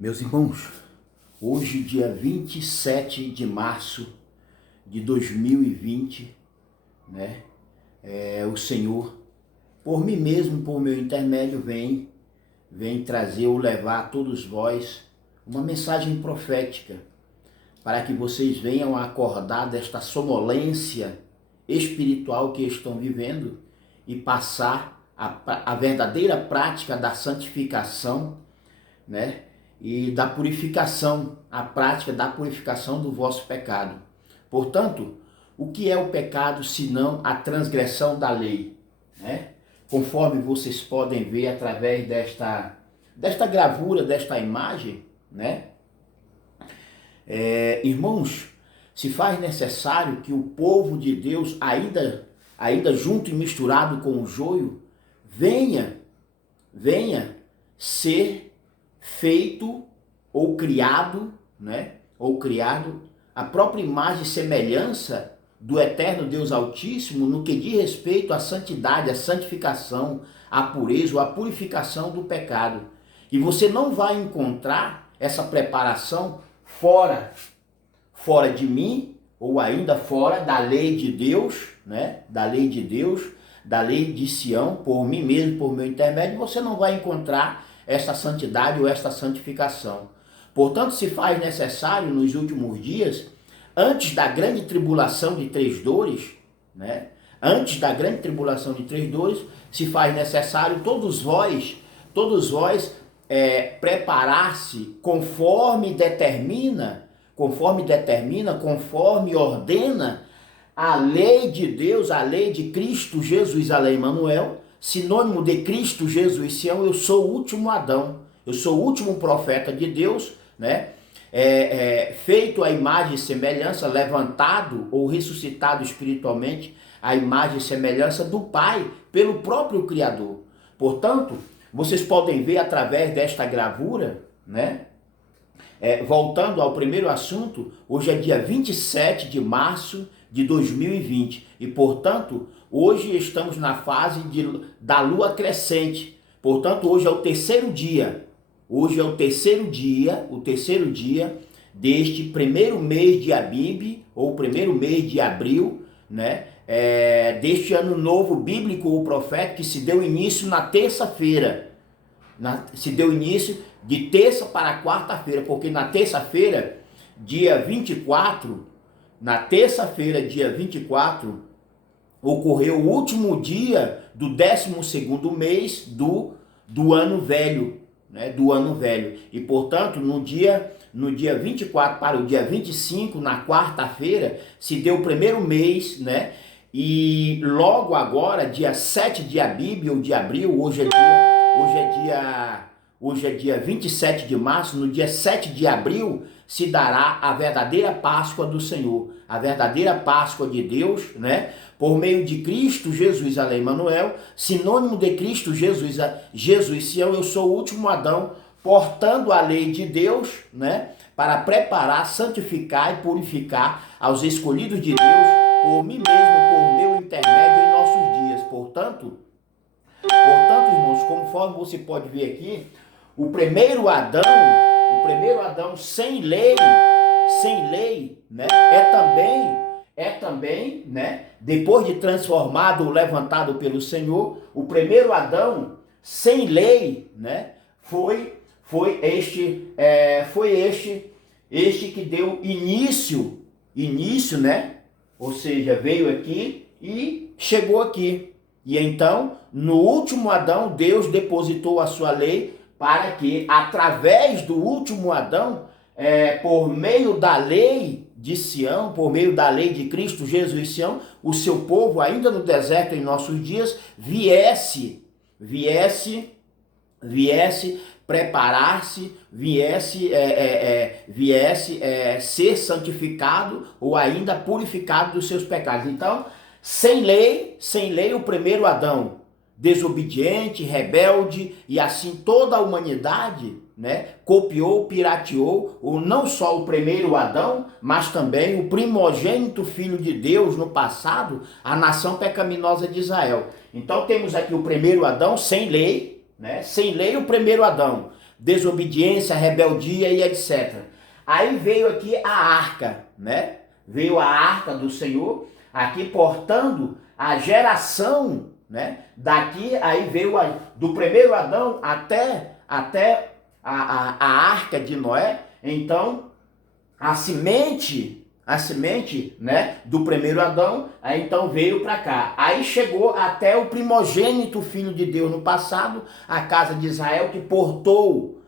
Meus irmãos, hoje, dia 27 de março de 2020, o Senhor, por mim mesmo, por meu intermédio, vem trazer ou levar a todos vós uma mensagem profética, para que vocês venham a acordar desta sonolência espiritual que estão vivendo e passar a verdadeira prática da santificação, e da purificação, a prática da purificação do vosso pecado. Portanto, o que é o pecado senão a transgressão da lei? Conforme vocês podem ver através desta gravura, desta imagem, irmãos, se faz necessário que o povo de Deus, ainda junto e misturado com o joio, venha ser feito ou criado, a própria imagem e semelhança do eterno Deus Altíssimo no que diz respeito à santidade, à santificação, à pureza ou à purificação do pecado. E você não vai encontrar essa preparação fora de mim, ou ainda fora da lei de Deus, da lei de Deus, da lei de Sião, por mim mesmo, por meu intermédio, você não vai encontrar esta santidade ou esta santificação. Portanto, se faz necessário nos últimos dias, antes da grande tribulação de três dores, se faz necessário todos vós preparar-se conforme ordena a lei de Deus, a lei de Cristo Jesus, a lei Emanuel, sinônimo de Cristo Jesus, Sião. Eu sou o último Adão, eu sou o último profeta de Deus, feito à imagem e semelhança, levantado ou ressuscitado espiritualmente à imagem e semelhança do Pai, pelo próprio Criador. Portanto, vocês podem ver através desta gravura, voltando ao primeiro assunto, hoje é dia 27 de março de 2020 e, portanto, hoje estamos na fase da lua crescente. Portanto, hoje é o terceiro dia. Hoje é o terceiro dia deste primeiro mês de Abib, ou primeiro mês de abril, deste ano novo bíblico ou profético que se deu início na terça-feira. Se deu início de terça para quarta-feira, porque na terça-feira, dia 24, ocorreu o último dia do 12º mês do ano velho, E, portanto, no dia 24 para o dia 25, na quarta-feira, se deu o primeiro mês, E logo agora, dia 7 de Abib ou de abril, hoje é dia 27 de março, no dia 7 de abril se dará a verdadeira Páscoa do Senhor, a verdadeira Páscoa de Deus, por meio de Cristo Jesus, a lei Emanuel, sinônimo de Cristo Jesus, Sião. Eu sou o último Adão, portando a lei de Deus, para preparar, santificar e purificar aos escolhidos de Deus, por mim mesmo, por meu intermédio em nossos dias. Portanto, irmãos, conforme você pode ver aqui, o primeiro Adão sem lei, é também, depois de transformado ou levantado pelo Senhor, o primeiro Adão sem lei, foi este que deu início, ou seja, veio aqui e chegou aqui. E então, no último Adão, Deus depositou a sua lei para que, através do último Adão, por meio da lei de Sião, por meio da lei de Cristo Jesus, Sião, o seu povo, ainda no deserto em nossos dias, viesse preparar-se, viesse ser santificado ou ainda purificado dos seus pecados. Então, sem lei, o primeiro Adão, desobediente, rebelde, e assim toda a humanidade, copiou, pirateou, ou não só o primeiro Adão, mas também o primogênito filho de Deus no passado, a nação pecaminosa de Israel. Então temos aqui o primeiro Adão sem lei, sem lei o primeiro Adão, desobediência, rebeldia e etc. Aí veio aqui a arca, né? Veio a arca do Senhor, aqui portando a geração, né? Daqui aí veio do primeiro Adão até a arca de Noé. Então a semente, né, do primeiro Adão, aí então veio para cá. Aí chegou até o primogênito filho de Deus no passado, a casa de Israel, que portou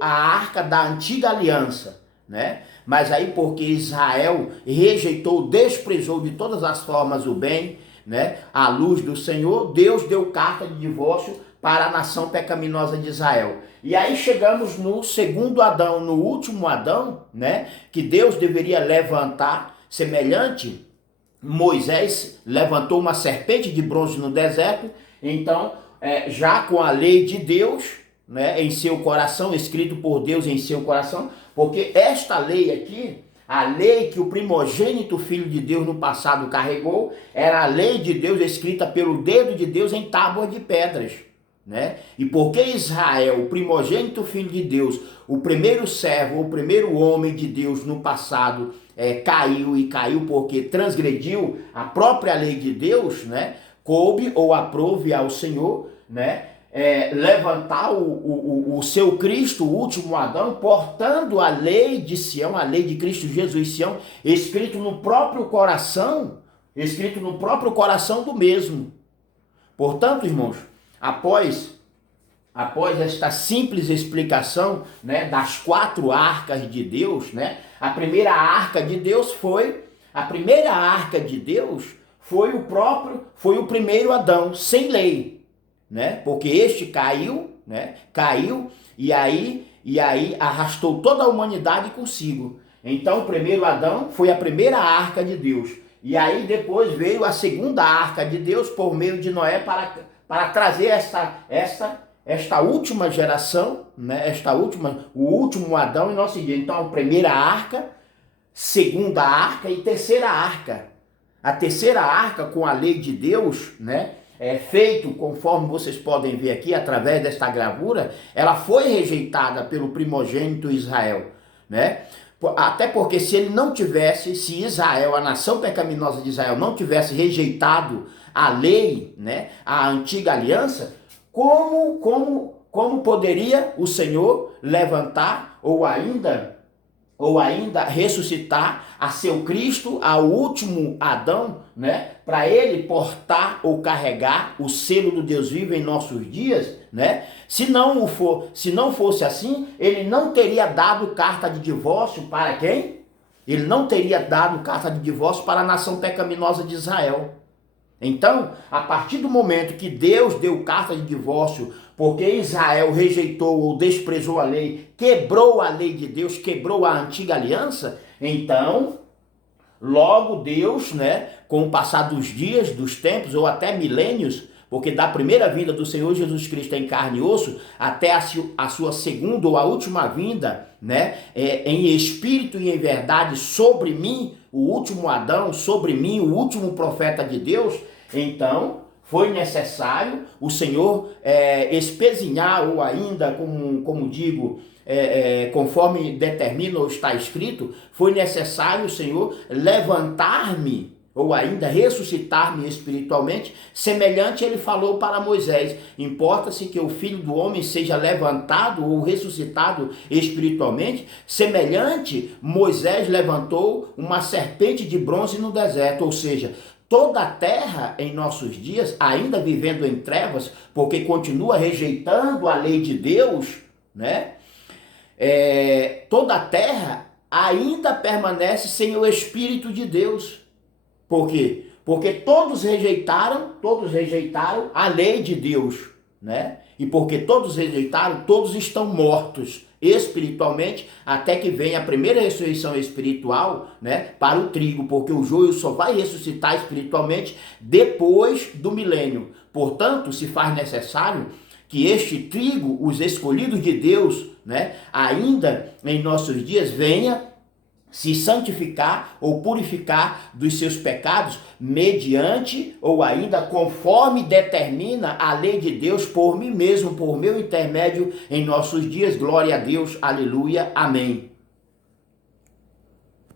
a arca da antiga aliança, né? Mas aí porque Israel rejeitou, desprezou de todas as formas o bem, né, à luz do Senhor, Deus deu carta de divórcio para a nação pecaminosa de Israel. E aí chegamos no segundo Adão, no último Adão, né, que Deus deveria levantar, semelhante, Moisés levantou uma serpente de bronze no deserto, então, já com a lei de Deus, né, em seu coração, escrito por Deus em seu coração, porque esta lei aqui, a lei que o primogênito filho de Deus no passado carregou, era a lei de Deus escrita pelo dedo de Deus em tábuas de pedras, né? E porque Israel, o primogênito filho de Deus, o primeiro servo, o primeiro homem de Deus no passado, caiu porque transgrediu a própria lei de Deus, né? Coube ou aprove ao Senhor, né? Levantar o seu Cristo, o último Adão, portando a lei de Sião, a lei de Cristo Jesus, Sião, escrito no próprio coração do mesmo. Portanto, irmãos, após esta simples explicação, né, das 4 arcas de Deus, né, a primeira arca de Deus foi o primeiro Adão, sem lei, né, porque este caiu e aí arrastou toda a humanidade consigo. Então o primeiro Adão foi a primeira arca de Deus, e aí depois veio a segunda arca de Deus por meio de Noé para trazer esta última geração, né? O último Adão em nosso dia. Então, a primeira arca, segunda arca e terceira arca. A terceira arca, com a lei de Deus, né? Feito, conforme vocês podem ver aqui, através desta gravura, ela foi rejeitada pelo primogênito Israel, né? Até porque se Israel, a nação pecaminosa de Israel, não tivesse rejeitado a lei, né, a antiga aliança, como poderia o Senhor levantar ou ainda ressuscitar a seu Cristo, ao último Adão, né, para ele portar ou carregar o selo do Deus vivo em nossos dias, né? Se não fosse assim, ele não teria dado carta de divórcio para quem? Ele não teria dado carta de divórcio para a nação pecaminosa de Israel. Então, a partir do momento que Deus deu carta de divórcio, porque Israel rejeitou ou desprezou a lei, quebrou a lei de Deus, quebrou a antiga aliança, então, logo Deus, né, com o passar dos dias, dos tempos ou até milênios, porque da primeira vinda do Senhor Jesus Cristo em carne e osso até a sua segunda ou a última vinda, né, em espírito e em verdade sobre mim, o último Adão, sobre mim, o último profeta de Deus, então foi necessário o Senhor espezinhar, ou ainda, como digo, conforme determina ou está escrito, foi necessário o Senhor levantar-me, ou ainda ressuscitar-me espiritualmente, semelhante ele falou para Moisés. Importa-se que o Filho do Homem seja levantado ou ressuscitado espiritualmente, semelhante Moisés levantou uma serpente de bronze no deserto, ou seja, toda a terra em nossos dias, ainda vivendo em trevas, porque continua rejeitando a lei de Deus, né? Toda a terra ainda permanece sem o Espírito de Deus. Por quê? Porque todos rejeitaram a lei de Deus, né? E porque todos rejeitaram, todos estão mortos espiritualmente, até que venha a primeira ressurreição espiritual, né, para o trigo, porque o joio só vai ressuscitar espiritualmente depois do milênio. Portanto, se faz necessário que este trigo, os escolhidos de Deus, né, ainda em nossos dias, venha se santificar ou purificar dos seus pecados, mediante ou ainda conforme determina a lei de Deus por mim mesmo, por meu intermédio em nossos dias. Glória a Deus, aleluia, amém.